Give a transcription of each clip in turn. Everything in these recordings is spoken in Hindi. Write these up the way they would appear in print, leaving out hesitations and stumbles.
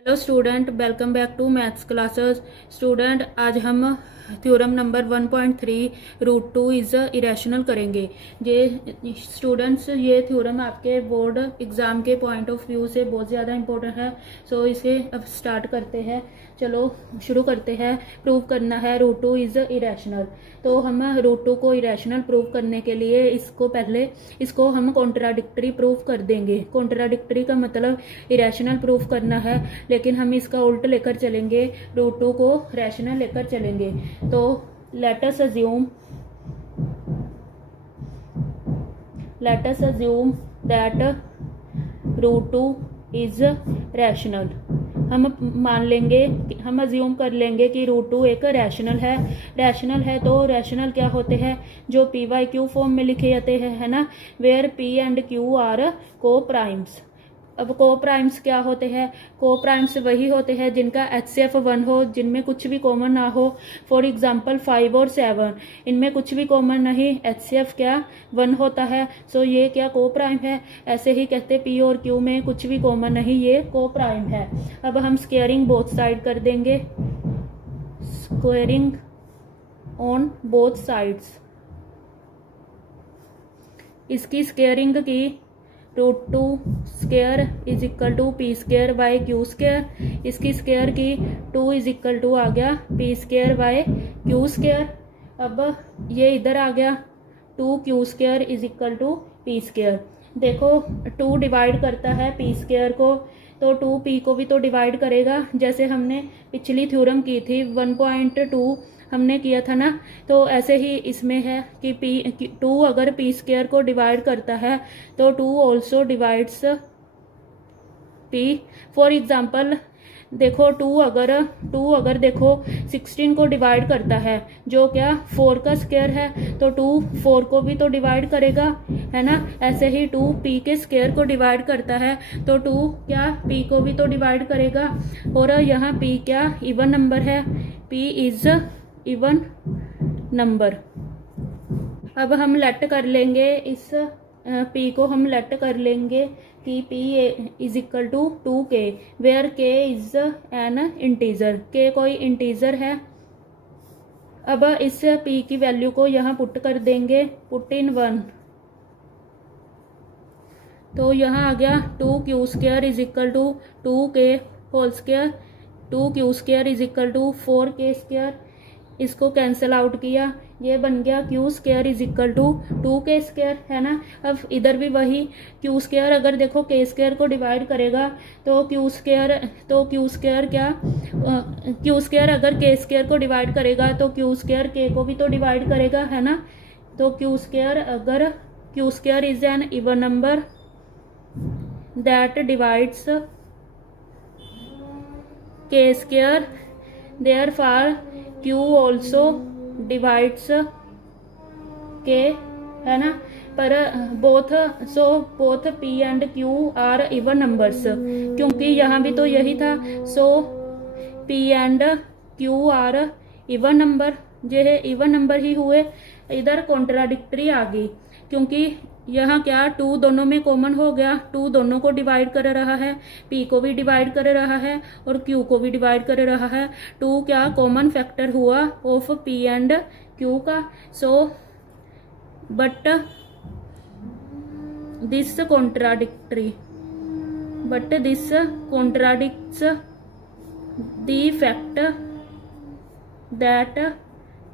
Hello student, welcome back to maths classes. Student, आज हम theorem number 1.3 root two is irrational करेंगे। ये स्टूडेंट्स, ये थ्योरम आपके बोर्ड एग्ज़ाम के पॉइंट ऑफ व्यू से बहुत ज़्यादा इंपॉर्टेंट है। सो इसे अब स्टार्ट करते हैं। चलो शुरू करते हैं। प्रूव करना है रूट टू इज़ इरेशनल। तो हम रूट टू को इरेशनल प्रूव करने के लिए इसको हम कॉन्ट्राडिक्टरी प्रूफ कर देंगे। कॉन्ट्राडिक्टरी का मतलब इरेशनल प्रूफ करना है, लेकिन हम इसका उल्ट लेकर चलेंगे, रूट टू को रैशनल लेकर चलेंगे। तो let us assume that root two is rational. हम अज्यूम कर लेंगे कि रूट टू एक रैशनल है। तो रैशनल क्या होते हैं? जो पी वाई क्यू फॉर्म में लिखे जाते हैं, है ना, where p and q are coprimes. अब को प्राइम्स क्या होते हैं? को प्राइम्स वही होते हैं जिनका HCF 1 हो, जिनमें कुछ भी कॉमन ना हो। फॉर एग्जांपल 5 और 7, इनमें कुछ भी कॉमन नहीं, HCF क्या 1 होता है। सो ये क्या को प्राइम है। ऐसे ही कहते P और Q में कुछ भी कॉमन नहीं, ये को प्राइम है। अब हम स्क्वेयरिंग बोथ साइड कर देंगे, स्क्वेयरिंग ऑन बोथ साइड्स। इसकी स्क्वेयरिंग की root two square is equal to p square by q square. इसकी स्क्वेयर की 2 इज इक्वल टू आ गया p square by q square. अब ये इधर आ गया 2 q square is equal to p square. देखो 2 डिवाइड करता है पी स्क्वेयर को, तो 2 पी को भी तो डिवाइड करेगा, जैसे हमने पिछली थ्योरम की थी 1.2 हमने किया था ना। तो ऐसे ही इसमें है कि 2 अगर पी स्क्वेयर को डिवाइड करता है तो 2 also divides P. For example देखो 2 अगर देखो 16 को डिवाइड करता है, जो क्या 4 का स्क्वायर है, तो 2 4 को भी तो डिवाइड करेगा, है ना। ऐसे ही 2 पी के स्क्वायर को डिवाइड करता है तो 2 क्या पी को भी तो डिवाइड करेगा। और यहाँ पी क्या इवन नंबर है, पी इज इवन नंबर। अब हम लेट कर लेंगे इस P को, हम लेट कर लेंगे कि P is equal to 2K, where K is an integer. K कोई इंटीजर है। अब इस P की वैल्यू को यहाँ पुट कर देंगे, पुट इन 1। तो यहाँ आ गया 2Q square is equal to 2K whole square, 2Q square is equal to 4K square. इसको कैंसिल आउट किया, ये बन गया q square is equal to 2K square, है ना। अब इधर भी वही क्यू स्क्वायर अगर देखो K स्क्वायर को डिवाइड करेगा तो क्यू स्क्वायर अगर K स्क्वायर को डिवाइड करेगा तो क्यू स्क्वायर K को भी तो डिवाइड करेगा, है ना। तो q square is an even number that divides K square, therefore Q also divides K, है ना। पर both P and Q are even numbers, क्योंकि यहाँ भी तो यही था। So P and Q are even number, ये इवन नंबर ही हुए। इधर कॉन्ट्राडिक्टरी आ गई, क्योंकि यहाँ क्या 2 दोनों में कॉमन हो गया, 2 दोनों को डिवाइड कर रहा है, P को भी डिवाइड कर रहा है और Q को भी डिवाइड कर रहा है। 2 क्या कॉमन फैक्टर हुआ ऑफ P एंड Q का। So but this contradicts the fact that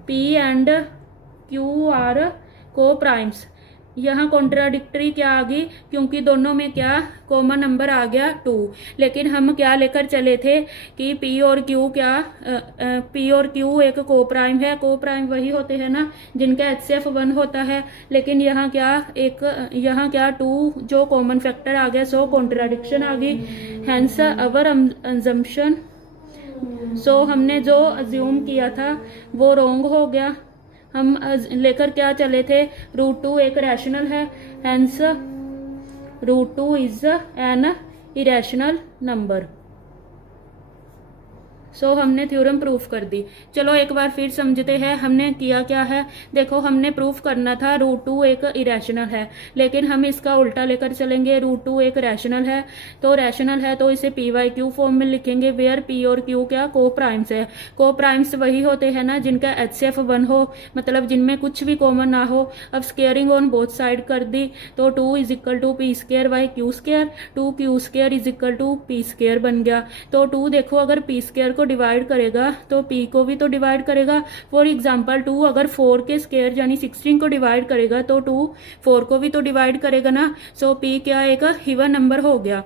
P and Q are coprimes. यहाँ कॉन्ट्राडिक्टरी क्या आ गई, क्योंकि दोनों में क्या कॉमन नंबर आ गया 2, लेकिन हम क्या लेकर चले थे कि P और Q एक को प्राइम है। को प्राइम वही होते हैं ना जिनका HCF 1 होता है, लेकिन यहाँ क्या 2 जो कॉमन फैक्टर आ गया, सो कॉन्ट्राडिक्शन आ गई। हैंस अवर अजम्पशन, सो हमने जो अज्यूम किया था वो रॉन्ग हो गया। हम लेकर क्या चले थे, रूट टू एक रैशनल है, hence root two is an irrational number. So हमने थ्योरम प्रूफ कर दी। चलो एक बार फिर समझते हैं हमने किया क्या है। देखो हमने प्रूफ करना था √2 एक इरेशनल है, लेकिन हम इसका उल्टा लेकर चलेंगे। √2 एक रैशनल है, तो रैशनल है तो इसे PYQ फॉर्म में लिखेंगे, वेयर P और Q क्या को प्राइम्स है। को प्राइम्स वही होते हैं ना जिनका HCF 1 हो, मतलब जिनमें कुछ भी कॉमन ना हो। अब स्केयरिंग ऑन बोथ साइड कर दी, तो 2 = P² / Q², 2Q² = P² बन गया। तो 2 देखो अगर P² को डिवाइड करेगा तो P को भी तो डिवाइड करेगा। फॉर एग्जाम्पल 2 अगर 4 के स्क्वायर यानी 16 को डिवाइड करेगा तो 2 4 को भी तो डिवाइड करेगा ना। सो P क्या एक इवन नंबर हो गया।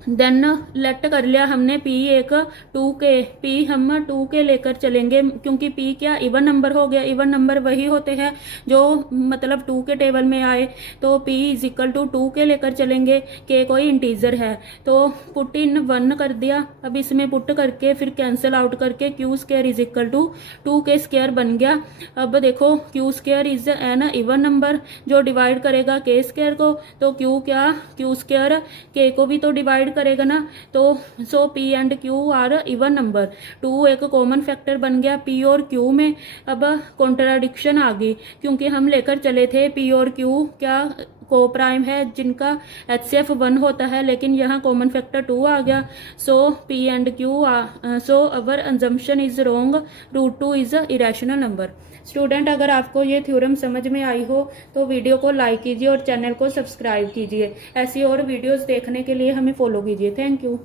देन लेट कर लिया हमने P एक 2K, P हम 2K लेकर चलेंगे क्योंकि P क्या इवन नंबर हो गया। इवन नंबर वही होते हैं जो मतलब 2 के टेबल में आए, तो P = 2K लेकर चलेंगे। K कोई इंटीजर है, तो पुट इन 1 कर दिया। अब इसमें पुट करके फिर कैंसिल आउट करके Q² = 2K² बन गया। अब देखो Q² is an even number जो डिवाइड करेगा K² को, तो Q क्या Q² K को भी तो डिवाइड करेगा ना। तो so P and Q are even number. 2 एक कॉमन फैक्टर बन गया P और Q में। अब कॉन्ट्राडिक्शन आ गई क्योंकि हम लेकर चले थे P और Q क्या को प्राइम है जिनका HCF 1 होता है, लेकिन यहाँ कॉमन फैक्टर 2 आ गया। सो P and Q so our assumption is wrong, √2 is irrational number. Student अगर आपको ये थ्योरम समझ में आई हो तो वीडियो को लाइक कीजिए और चैनल को सब्सक्राइब कीजिए। ऐसी और वीडियोस देखने के लिए हमें फॉलो कीजिए। Thank you.